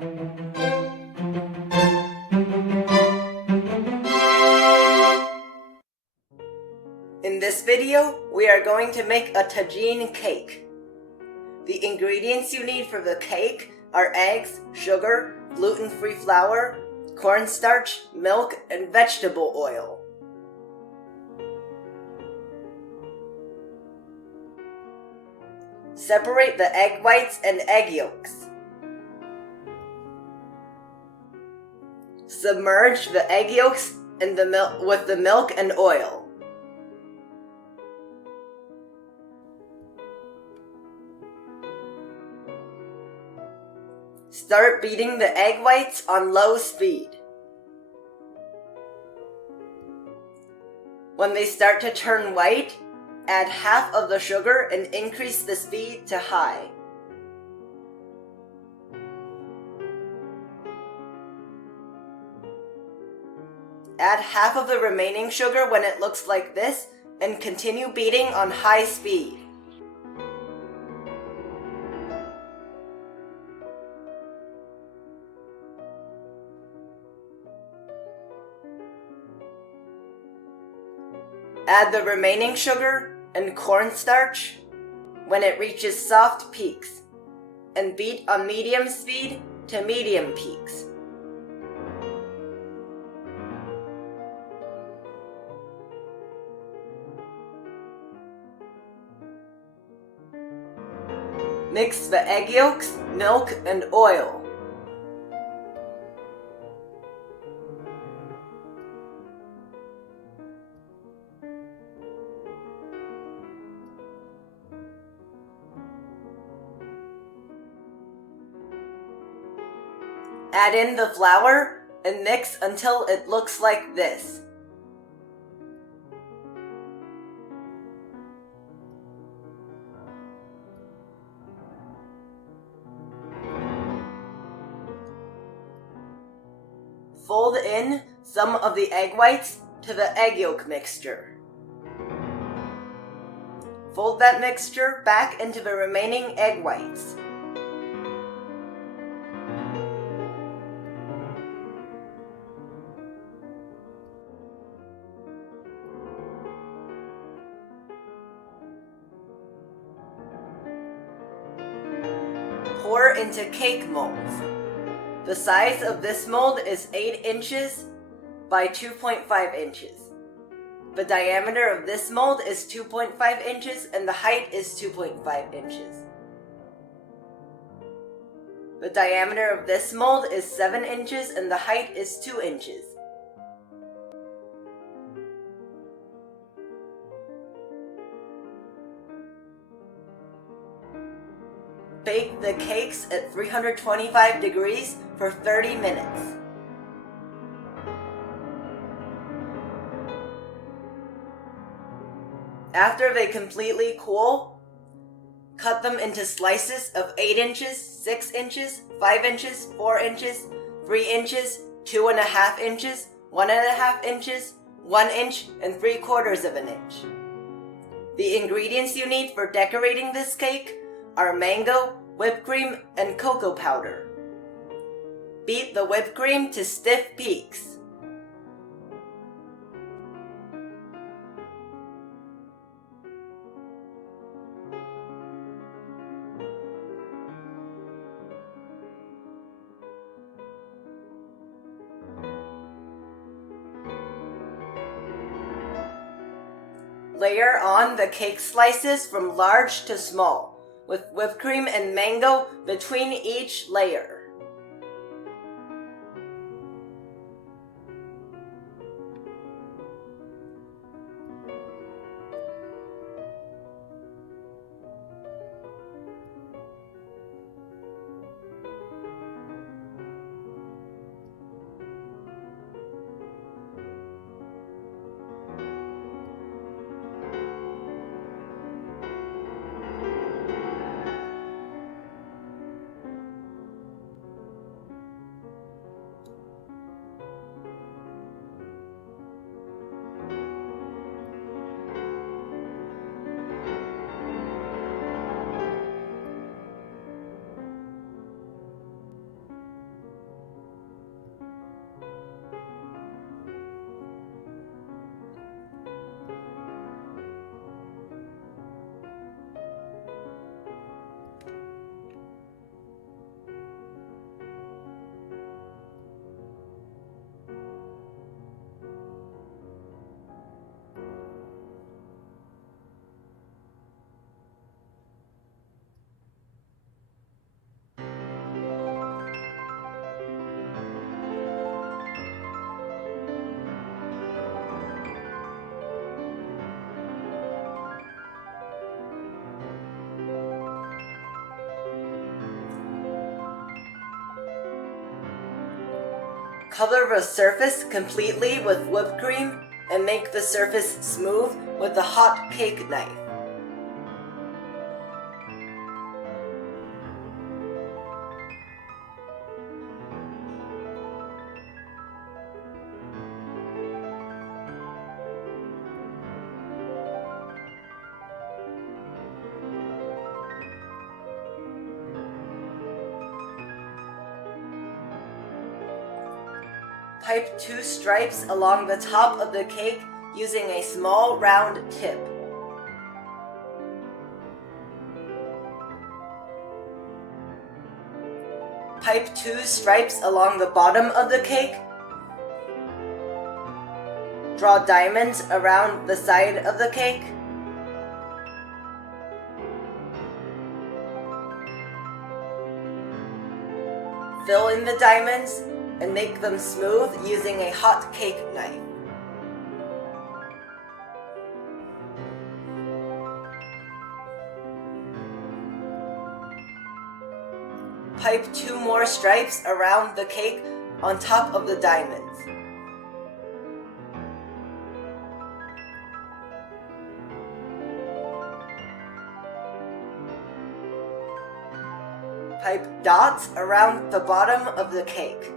In this video, we are going to make a tagine cake. The ingredients you need for the cake are eggs, sugar, gluten-free flour, cornstarch, milk, and vegetable oil. Separate the egg whites and egg yolks. Submerge the egg yolks in the milk with the milk and oil. Start beating the egg whites on low speed. When they start to turn white, add half of the sugar and increase the speed to high. Add half of the remaining sugar when it looks like this and continue beating on high speed. Add the remaining sugar and cornstarch when it reaches soft peaks, and beat on medium speed to medium peaks. Mix the egg yolks, milk, and oil. Add in the flour and mix until it looks like this. Fold in some of the egg whites to the egg yolk mixture. Fold that mixture back into the remaining egg whites. Pour into cake molds. The size of this mold is 8 inches by 2.5 inches. The diameter of this mold is 2.5 inches and the height is 2.5 inches. The diameter of this mold is 7 inches and the height is 2 inches. Bake the cakes at 325 degrees for 30 minutes. After they completely cool, cut them into slices of 8 inches, 6 inches, 5 inches, 4 inches, 3 inches, 2.5 inches, 1.5 inches, 1 inch, and 3/4 of an inch. The ingredients you need for decorating this cake are mango, whipped cream, and cocoa powder. Beat the whipped cream to stiff peaks. Layer on the cake slices from large to small, with whipped cream and mango between each layer. Cover the surface completely with whipped cream and make the surface smooth with a hot cake knife. Pipe 2 stripes along the top of the cake using a small round tip. Pipe 2 stripes along the bottom of the cake. Draw diamonds around the side of the cake. Fill in the diamonds and make them smooth using a hot cake knife. Pipe 2 more stripes around the cake on top of the diamonds. Pipe dots around the bottom of the cake.